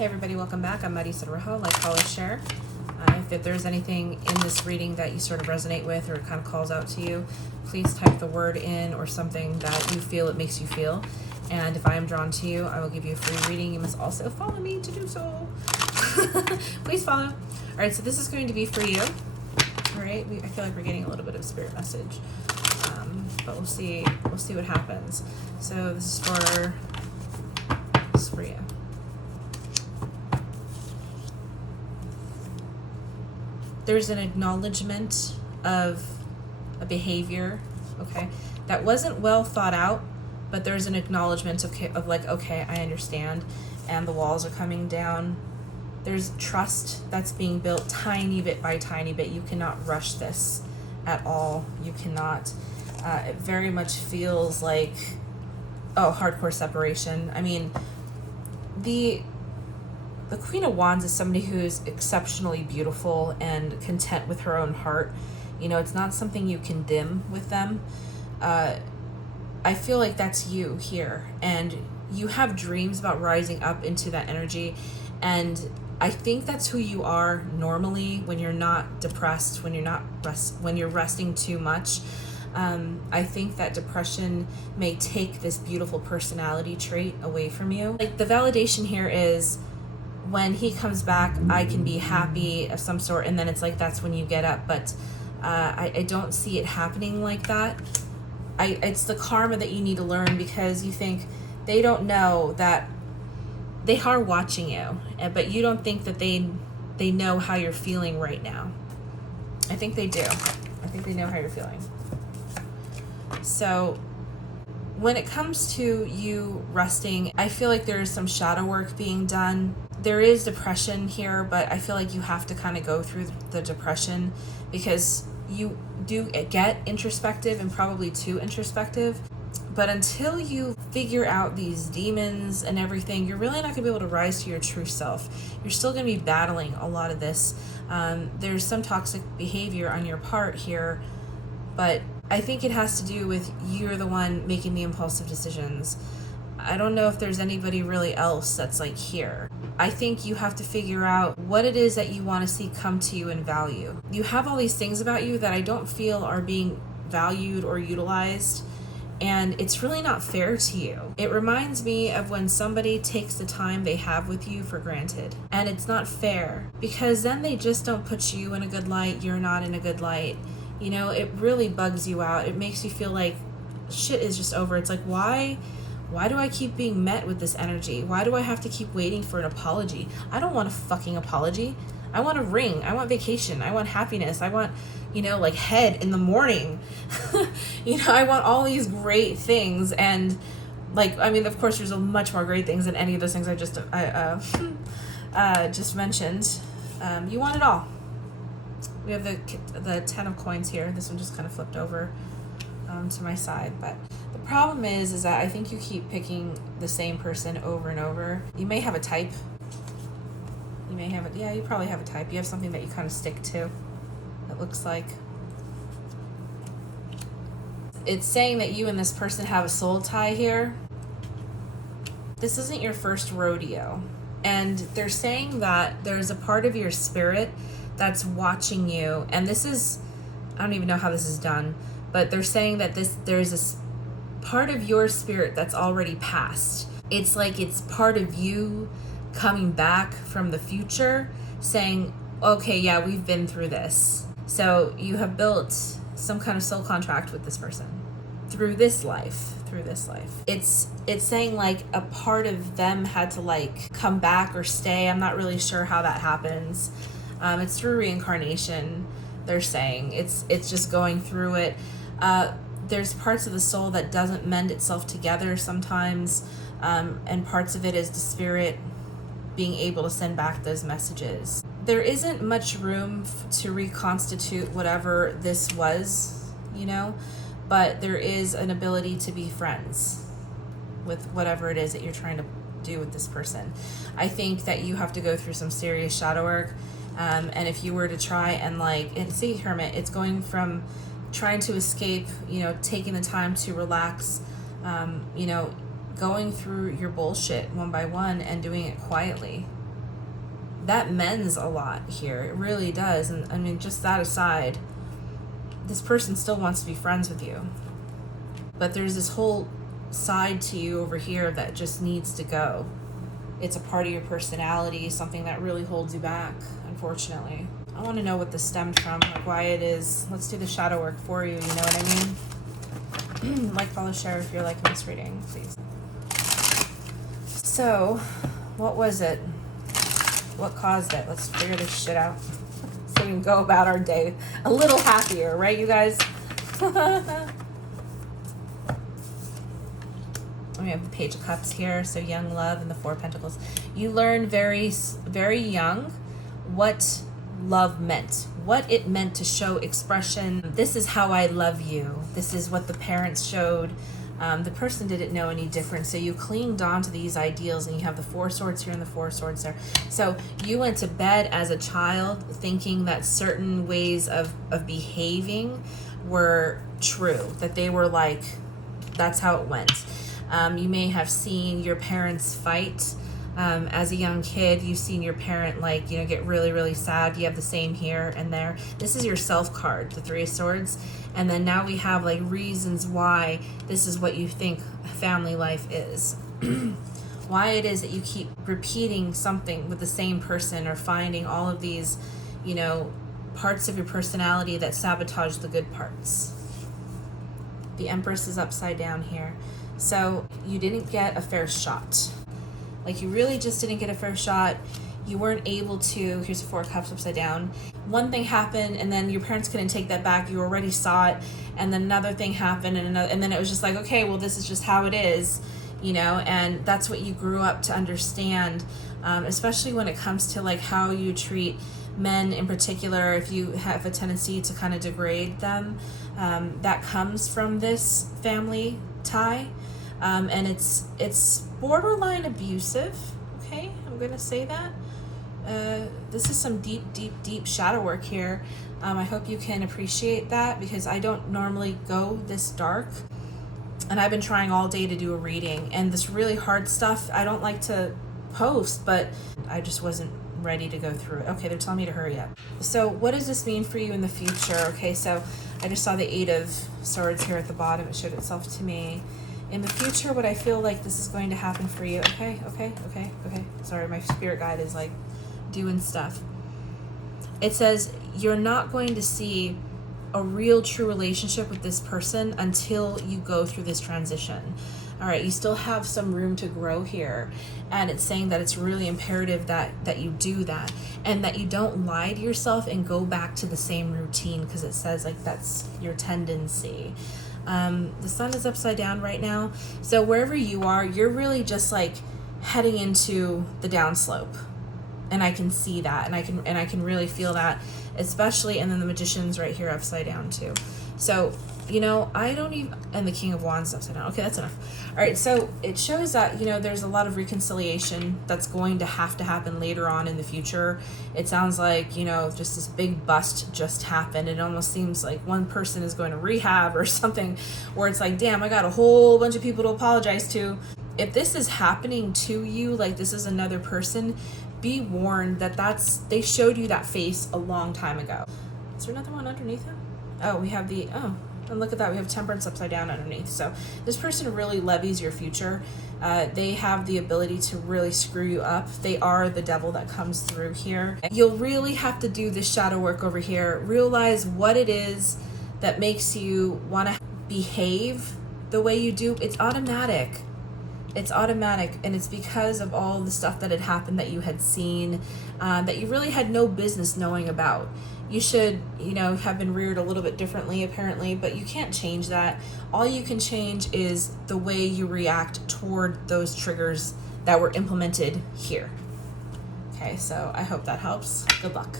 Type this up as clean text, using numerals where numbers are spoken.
Hey everybody, welcome back. I'm Marisa Rojo, like, follow, share. If there's anything in this reading that you sort of resonate with or it kind of calls out to you, please type the word in or something that you feel it makes you feel. And if I am drawn to you, I will give you a free reading. You must also follow me to do so. Please follow. All right, so this is going to be for you. All right, I feel like we're getting a little bit of spirit message, but we'll see what happens. So this is for you. There's an acknowledgement of a behavior, okay, that wasn't well thought out, but there's an acknowledgement of like, okay, I understand, and the walls are coming down. There's trust that's being built tiny bit by tiny bit. You cannot rush this at all. You cannot. It very much feels like, hardcore separation. I mean, the Queen of Wands is somebody who's exceptionally beautiful and content with her own heart. You know, it's not something you can dim with them. I feel like that's you here, and you have dreams about rising up into that energy, and I think that's who you are normally when you're not depressed, when you're resting too much. I think that depression may take this beautiful personality trait away from you. Like, the validation here is, when he comes back, I can be happy of some sort, and then it's like that's when you get up. But I don't see it happening like that. It's the karma that you need to learn, because you think they don't know that they are watching you, but you don't think that they know how you're feeling right now. I think they do. I think they know how you're feeling. So when it comes to you resting, I feel like there is some shadow work being done. There is depression here, but I feel like you have to kind of go through the depression, because you do get introspective, and probably too introspective. But until you figure out these demons and everything, you're really not going to be able to rise to your true self. You're still going to be battling a lot of this. There's some toxic behavior on your part here, but I think it has to do with you're the one making the impulsive decisions. I don't know if there's anybody really else that's like here. I think you have to figure out what it is that you want to see come to you in value. You have all these things about you that I don't feel are being valued or utilized, and it's really not fair to you. It reminds me of when somebody takes the time they have with you for granted, and it's not fair, because then they just don't put you in a good light. You're not in a good light. You know, it really bugs you out. It makes you feel like shit is just over. It's like, why do I keep being met with this energy? Why do I have to keep waiting for an apology? I don't want a fucking apology. I want a ring. I want vacation. I want happiness. I want, like, head in the morning. I want all these great things. And, of course, there's much more great things than any of those things I just mentioned. You want it all. We have the 10 of coins here. This one just kind of flipped over to my side. But the problem is that I think you keep picking the same person over and over. You may have a type. You probably have a type. You have something that you kind of stick to, it looks like. It's saying that you and this person have a soul tie here. This isn't your first rodeo. And they're saying that there's a part of your spirit that's watching you, and this is, I don't even know how this is done, but they're saying that there's this part of your spirit that's already passed. It's like it's part of you coming back from the future saying, okay, yeah, we've been through this. So you have built some kind of soul contract with this person through this life. It's saying like a part of them had to like come back or stay. I'm not really sure how that happens. It's through reincarnation, they're saying. It's just going through it. There's parts of the soul that doesn't mend itself together sometimes, and parts of it is the spirit being able to send back those messages. There isn't much room to reconstitute whatever this was, but there is an ability to be friends with whatever it is that you're trying to do with this person. I think that you have to go through some serious shadow work. And if you were to try and see, Hermit, it's going from trying to escape, taking the time to relax, going through your bullshit one by one and doing it quietly. that mends a lot here. It really does. And I mean, just that aside, this person still wants to be friends with you. But there's this whole side to you over here that just needs to go. It's a part of your personality, something that really holds you back, unfortunately. I want to know what this stemmed from, like why it is. Let's do the shadow work for you, you know what I mean? Like, follow, share if you're liking this reading, please. So, what was it? What caused it? Let's figure this shit out so we can go about our day a little happier, right, you guys? We have the Page of Cups here, so young love and the Four of Pentacles. You learn very, very young what love meant, what it meant to show expression. This is how I love you. This is what the parents showed. The person didn't know any different, so you clinged on to these ideals, and you have the Four of Swords here and the Four of Swords there. So you went to bed as a child thinking that certain ways of behaving were true, that they were like, that's how it went. You may have seen your parents fight. As a young kid, you've seen your parent, like, you know, get really, really sad. You have the same here and there. This is your self card, the Three of Swords. And then now we have like reasons why this is what you think family life is. Why it is that you keep repeating something with the same person, or finding all of these, you know, parts of your personality that sabotage the good parts. The Empress is upside down here. So you didn't get a fair shot. Like, you really just didn't get a fair shot. You weren't able to. Here's the Four of Cups upside down. One thing happened, and then your parents couldn't take that back. You already saw it. And then another thing happened, and then it was just like, okay, well, this is just how it is, you know. And that's what you grew up to understand, especially when it comes to like how you treat men in particular. If you have a tendency to kind of degrade them, that comes from this family tie. And it's borderline abusive. Okay, I'm gonna say that. This is some deep shadow work here. I hope you can appreciate that, because I don't normally go this dark, and I've been trying all day to do a reading, and this really hard stuff I don't like to post, but I just wasn't ready to go through it. Okay, they're telling me to hurry up. So what does this mean for you in the future? Okay, so I just saw the Eight of Swords here at the bottom. It showed itself to me. In the future, what I feel like this is going to happen for you. Okay. Sorry, my spirit guide is like doing stuff. It says you're not going to see a real true relationship with this person until you go through this transition. All right, you still have some room to grow here. And it's saying that it's really imperative that you do that, and that you don't lie to yourself and go back to the same routine, because it says like that's your tendency. The sun is upside down right now. So wherever you are, you're really just like heading into the downslope. And I can see that, and I can really feel that, especially, and then the Magician's right here upside down too. So, you know, I don't even, and the King of Wands upside down. Okay, that's enough. All right, so it shows that, you know, there's a lot of reconciliation that's going to have to happen later on in the future. It sounds like, you know, just this big bust just happened. It almost seems like one person is going to rehab or something, where it's like, damn, I got a whole bunch of people to apologize to. If this is happening to you, like this is another person, be warned that they showed you that face a long time ago. Is there another one underneath it? Oh, we have and look at that, we have Temperance upside down underneath. So this person really levies your future. They have the ability to really screw you up. They are the devil that comes through here. You'll really have to do this shadow work over here. Realize what it is that makes you want to behave the way you do. It's automatic. It's automatic, and it's because of all the stuff that had happened that you had seen, that you really had no business knowing about. You should, you know, have been reared a little bit differently apparently, but you can't change that. All you can change is the way you react toward those triggers that were implemented here. Okay, so I hope that helps. Good luck.